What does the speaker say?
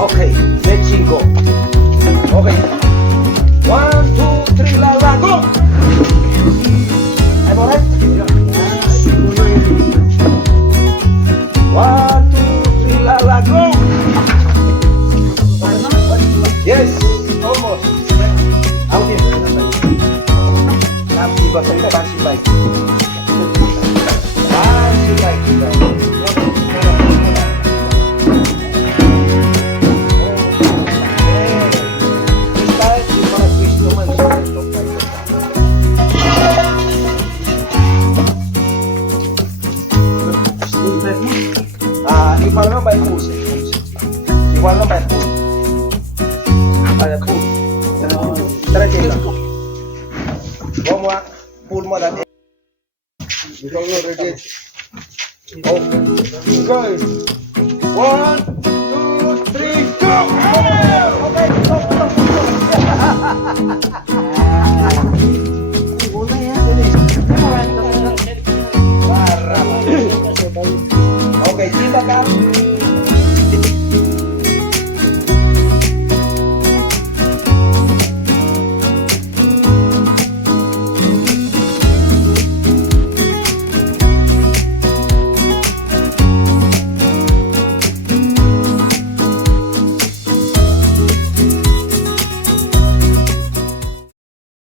Okay, let's go. Okay. 1, 2, 3, la, go! I'm alright? 1, 2, 3, la, go! Yes, almost. Out here. Taxi bike. Taxi bike. Igual não vai pulse. Igual não vai pulse. Olha, pulse. Tranquilo. Vamos lá. Pull mo dati. Ikaw na ready. Okay. Go. 1, 2, 3, go! Okay, go. Okay, kita ka.